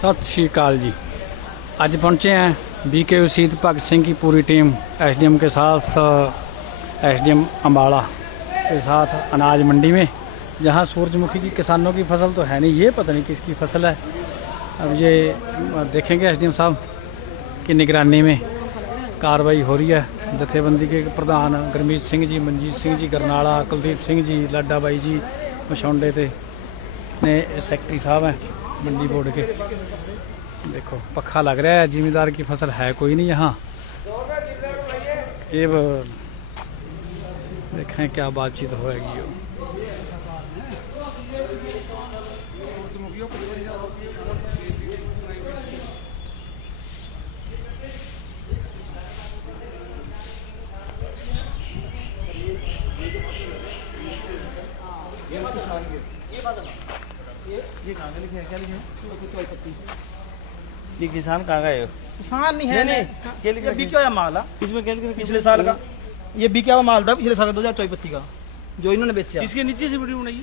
सत श्री अकाल जी। आज पहुँचे हैं BKU शहीद भगत सिंह की पूरी टीम SDM के साथ, SDM अम्बाला के साथ अनाज मंडी में, जहाँ सूरजमुखी की किसानों की फसल तो है नहीं, ये पता नहीं किसकी फसल है। अब ये देखेंगे SDM साहब की निगरानी में कार्रवाई हो रही है। जथेबंदी के प्रधान गुरमीत सिंह जी, मनजीत सिंह जी गरनाला, कुलदीप सिंह जी, लाडा बाई जी मछौंडे ते ने सैकटरी साहब हैं मंडी बोर्ड के। देखो पक्का लग रहा है, जिम्मेदार की फसल है कोई नहीं यहाँ। ये देखें क्या बातचीत होएगी। ये कहाँ का लिखे है? क्या लिखे है? ये किसान कहाँ का है? किसान नहीं है, क्या लिखा? ये बिका हुआ माल है। इसमें क्या लिखा? पिछले साल का ये बिका हुआ माल था, पिछले साल का 2024-25 का जो इन्होंने बेचा। इसके नीचे से वीडियो बनाइए।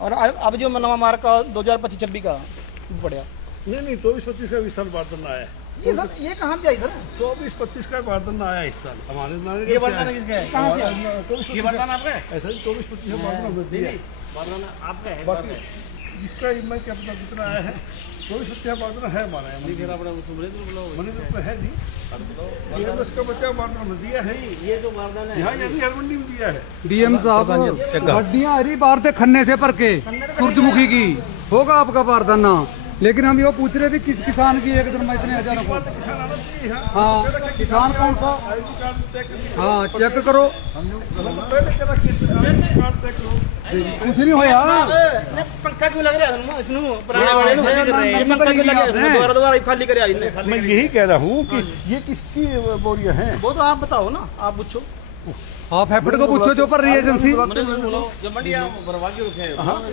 और अब जो नवा मार्क का 2025-26 का पड़ा। नहीं 24-25 का इस साल बारदाना आया है। ये सर ये कहाँ से आई सर? 24-25 का बारदाना आया इस साल हमारे। ये बर्दाना किसका है? कहाँ से आई? ये बर्दाना आपका है? ऐसा ही 24-25 का बारदाना मिलती है। बर्दाना आपका है? बाकी इसका मैं क्या पता कितना आया है। 24-25 का बारदाना है हमारा यहाँ। मणिपुर में है नहीं, ये उसका बच्चा बारदाना दिया है। ये जो बर्दाना है यहाँ यानी हर मंडी में दिया है। DM साहब हड्डियां हरी बाहर से खन्ने से भर के सूरजमुखी की होगा आपका बारदाना, लेकिन हम ये पूछ रहे थे किस किसान की एक दिन में इतने हजारों को। हाँ किसान कौन सा? हाँ चेक करो, कुछ नहीं होया। पंखा क्यों लग रहा है इसनु? पुराने वाले नु कर रहे हैं। पंखा क्यों लग रहा है? दोबारा खाली करे आई ने। मैं यही कह रहा हूँ कि ये किसकी बोरियां हैं। वो तो आप बताओ ना, आप पूछो। हाँ फेफड़ को पूछो जो पर रही एजेंसी। जो मंडिया भरवा के रखे हैं।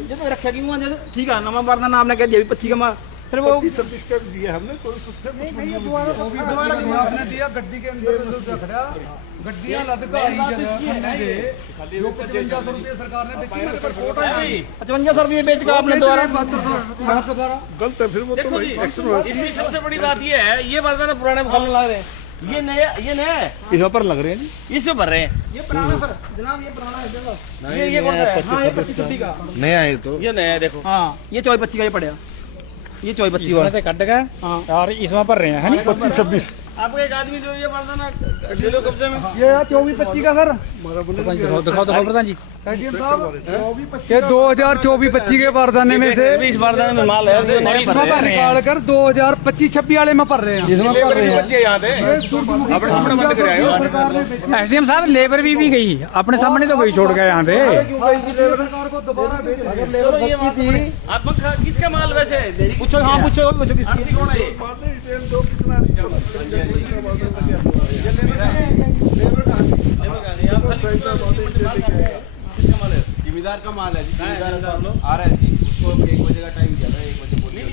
ये तो रखा क्यों है? ठीक है, नवा बारदाना आपने कह दिया 25 का, फिर वो 25-26 का भी दिया हमने। तो आपने दिया गड्डी के अंदर गड्डियां लदका आई जो 5500 रुपये सरकार ने बेची। 5500 रुपये बेच कर आपने दोबारा गलत है, फिर वो तो एक्शन हुआ। इसकी सबसे बड़ी बात ये है, ये बर्दाना पुराने फल लग रहे हैं। ये नया है। इस पर लग रहे हैं। इसमें भर रहे हैं। ये पुराना सर जनाब, ये पुराना है जनाब। ये कौन सा है? हाँ ये 25-26 का नया है तो ये नया है। देखो हाँ ये 24-25 का ये पड़ा। ये 24-25 वाला इसमें कट गए और इसमें भर रहे हैं 25-26 आपका एक आदमी जो ये बर्दाना ले लो कब्जे में। ये 24-25 का सर दिखाओ प्रधान जी। SDM साहब ये 2024-25 के बारदाने में से इस बारदाने में माल है। ये नया इसमें निकाल कर 2025-26 वाले में भर रहे हैं। SDM साहब लेबर भी गई अपने सामने तो गई छोड़ गए यहाँ पे। सरकार को दोबारा आप किसका माल वैसे? पूछो। हाँ पूछो किसकी आरती कौन है? जिम्मेदार का माल है जी। जिम्मेदार आ रहा है जी, उसको 1 बजे का टाइम दिया था, 1 बजे बोलिए।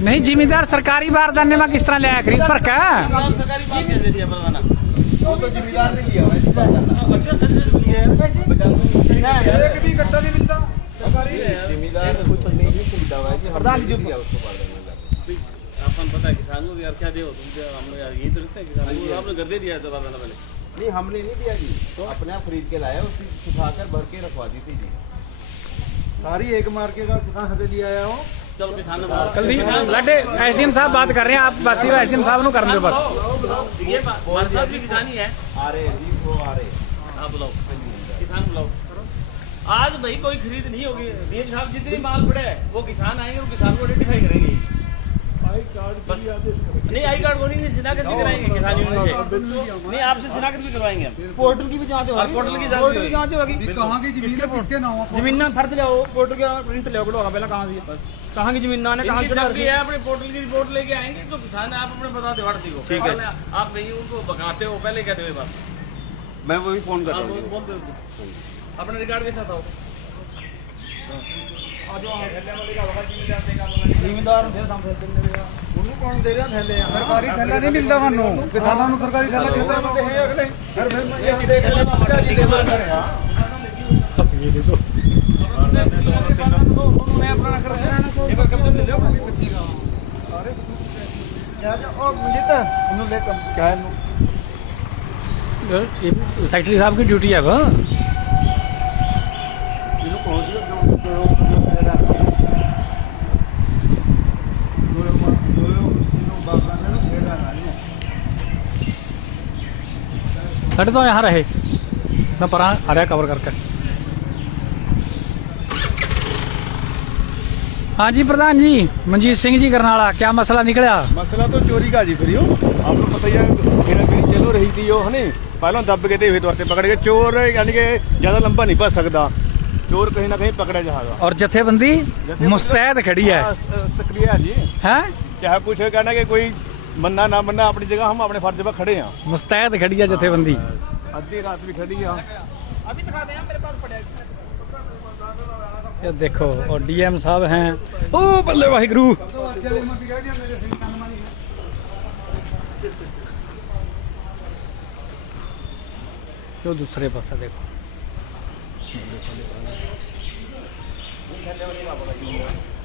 नहीं जिम्मेदार सरकारी बारदाने में किस तरह लिया खरीद पर क्या? सरकारी माल कैसे दिया बर्दाना? वो तो जिम्मेदार ने लिया है। अच्छा लिया है। एक भी कट्टा नहीं मिलता। जिम्मेदार ने कुछ नहीं सुविधा हुआ है जी, हमने नहीं दिया उसको बारदाना। अपन पता है किसानों को यार क्या दे तुम हमने यार यही तो रखते हैं किसानों को। आपने घर दे दिया है तो बर्दाना पहले? नहीं हमने नहीं दिया जी, तो अपने आप खरीद के लाया, उसकी सुखाकर भर के रखवा दी थी जी। सारी एक मार्के का किसान हमें लिया आया हो। चलो किसान लड्डे SDM साहब बात कर रहे हैं, आप बस SDM साहब नु कर दो बस। ये हमारे साथ भी किसान ही है। आ रहे हैं जी, वो आ रहे हैं। हाँ बुलाओ किसान बुलाओ। आज भाई कोई खरीद नहीं होगी। DM साहब जितनी माल पड़े है वो किसान आएंगे और किसान को आइडेंटिफाई करेंगे। बस नहीं आई कार्ड बोलेंगे, शिनाख्त भी कराएंगे किसान यूनियन से। नहीं आपसे शिनाख्त भी करवाएंगे हम। पोर्टल की भी जांच होगी। पोर्टल की जांच होगी। कहाँ की जमीन है, किसके नाम है? जमीन ना फर्ज ले पोर्टल का प्रिंट ले पहले कहाँ से कहाँ की जमीन ना है, कहाँ की है। अपने पोर्टल की रिपोर्ट लेके आएंगे जो किसान है। आप अपने बता दे वार्ती को। ठीक है आप नहीं उनको बकाते हो, पहले कहते हुए बात। मैं वही फोन कर रहा हूँ। बोलते अपने रिकॉर्ड के साथ आओ। जिम्मेदार कौन दे रहा थैले? सरकारी थैला नहीं मिलता मानो किसानों को। सरकारी थैला देते हैं अगले हर फिर मैं अपना कर एक बार कब्जे ले लो क्या जो ओ मंजित ਉਹਨੂੰ ਲੈ ਕੇ ਕਿਆ ਇਹਨੂੰ ਸੈਕਟਰੀ ਸਾਹਿਬ की ड्यूटी है वो ਇਹਨੂੰ ਕਹੋ ਜੀ ਜੋ ਜਿਹੜਾ ਇਹਨੂੰ ਬਾਗਾਂ ਨੂੰ ਖੇੜਾ ਨਾ ਇਹਨੂੰ खड़े तो यहाँ रहे मैं पर आ रहा कवर करके। हाँ जी प्रधान जी, मनजीत सिंह जी करनाला, क्या मसला निकला? मसला तो चोरी का जी फिर यो आपको पता ही है मेरा कहीं चलो रही थी यो है नी पहले दब के थे द्वार पकड़ के चोर यानी कि ज्यादा लंबा नहीं भज सकता चोर कहीं ना कहीं पकड़ा जाएगा और जथेबंदी मुस्तैद खड़ी है सक्रिय है जी हैं चाहे कुछ कहना कि कोई मन्ना ना मन्ना अपनी जगह हम अपने फर्ज पर खड़े हैं मुस्तैद खड़ी है जथेबंदी। आधी रात भी खड़ी है अभी दिखा दे मेरे पास पड़े ये देखो और डीएम साहब हैं, ओ बल्ले वाहिगुरु। जो दूसरे पास देखो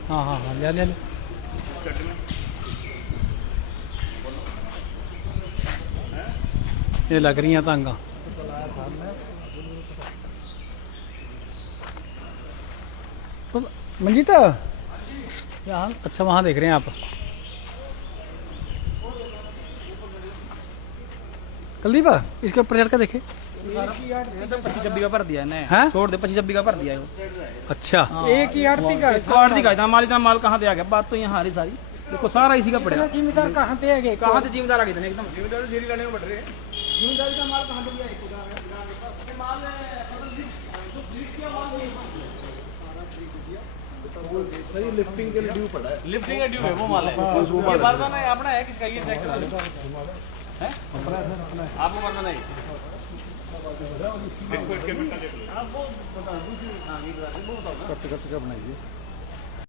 हाँ हाँ हाँ ले ले ले ये लग रही हैं तांगा। तो मंजीत यहाँ अच्छा वहाँ देख रहे हैं आप, कुलदीप इसके ऊपर चढ़ के देखे। 25-26 का भर दिया है हैं? छोड़ दे 25-26 का भर दिया है अच्छा एक ही आरती का इसको आरती का था माल इतना माल कहाँ से आ गया बात तो यहाँ हारी सारी देखो सारा इसी का पड़ेगा जिम्मेदार कहाँ से आ गए कहाँ से जिम्मेदार आ गए थे एकदम जिम्मेदार जेरी लाने में बढ़ रहे हैं जिम्मेदारी का माल कहाँ से लिया इसको सही लिफ्टिंग के लिए ड्यू पड़ा है लिफ्टिंग का ड्यू है वो माल है ये बारदाना है अपना है किसका ये चेक करा लो है आपको बारदाना है कट कट के बनाइए